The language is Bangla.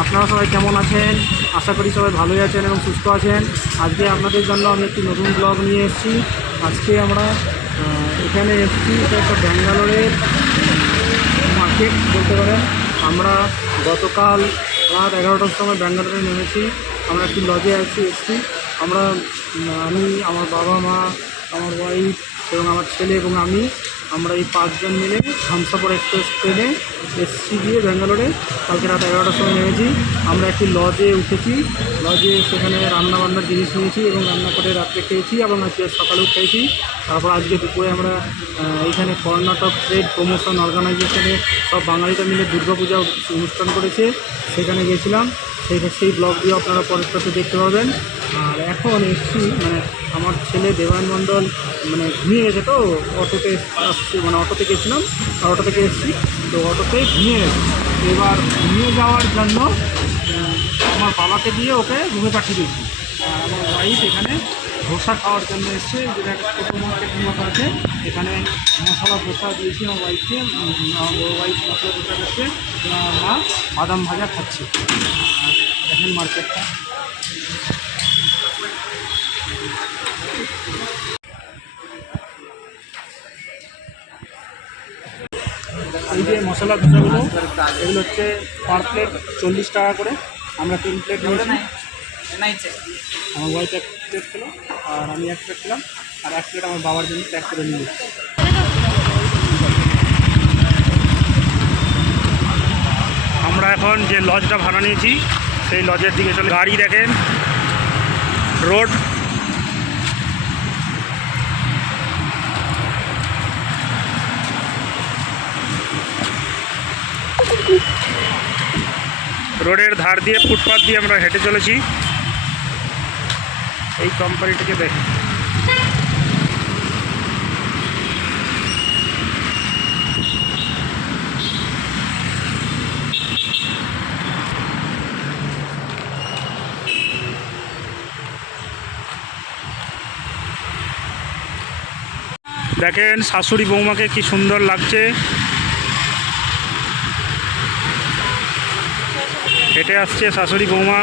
আপনারা সবাই কেমন আছেন? আশা করি সবাই ভালোই আছেন এবং সুস্থ আছেন। আজকে আপনাদের জন্য আমি একটি নতুন ব্লগ নিয়ে এসেছি। আজকে আমরা এখানে এসেছি, এটা একটা ব্যাঙ্গালোরের মার্কেট বলতে পারেন। আমরা গতকাল রাত 11টার সময় ব্যাঙ্গালোরে নেমেছি। আমরা একটি লজে এসেছি। আমি, আমার বাবা মা, আমার ওয়াইফ এবং আমার ছেলে এবং আমরা এই 5 জন মিলে হামসাফর এক্সপ্রেস ট্রেনে এসেছি গিয়ে ব্যাঙ্গালোরে। কালকে রাত 11টার সময় নেমেছি। আমরা একটি লজে উঠেছি। লজে সেখানে রান্নাবান্নার জিনিস নিয়েছি এবং রান্না করে রাত্রে খেয়েছি এবং আজকে সকালেও খেয়েছি। তারপর আজকে দুপুরে আমরা এইখানে কর্ণাটক ট্রেড প্রমোশন অর্গানাইজেশনে সব বাঙালিরা মিলে দুর্গাপূজা অনুষ্ঠান করেছে, সেখানে গেছিলাম। সেই ব্লগটি আপনারা পরের সাথে দেখতে পাবেন। আর এখন এসছি, আমার ছেলে দেবায়ন মণ্ডল ঘুমিয়ে গেছে, তো অটোতে আসছি, অটোতে গেছিলাম আর অটো থেকে এসেছি, তো অটোতেই ঘুমিয়ে গেছে। এবার ঘুমিয়ে যাওয়ার জন্য আমার বাবাকে দিয়ে ওকে রুমে পাঠিয়ে দিয়েছি। আর আমার ওয়াইফ এখানে ধোসা খাওয়ার জন্য এসছে, যেটা একটা ছোটো মার্কেট মতো আছে। এখানে মশলা ধোসা দিয়েছি আমার ওয়াইফকে। ওয়াইফ মশলা ধোসা করছে, মা বাদাম ভাজা খাচ্ছে। দেখেন মার্কেটটা। এই যে মশলা ধোসাগুলো, এগুলো হচ্ছে পার প্লেট 40 টাকা করে। আমরা 3 প্লেট নিয়েছি। আমার ওয়াইফ 1 প্লেট খেলো আর আমি 1 প্লেট খেলাম, আর 1 প্লেট আমার বাবার জন্য প্যাক করে নিয়ে। আমরা এখন যে লজটা ভাড়া নিয়েছি সেই লজের দিকে চলে। গাড়ি দেখেন, রোডের ধার দিয়ে ফুটপাথ দিয়ে আমরা হেঁটে চলেছি। এই কোম্পানিটাকে দেখেন, দেখেন শাশুড়ি বৌমাকে কি সুন্দর লাগছে। হেঁটে আসছে শাশুড়ি বৌমা।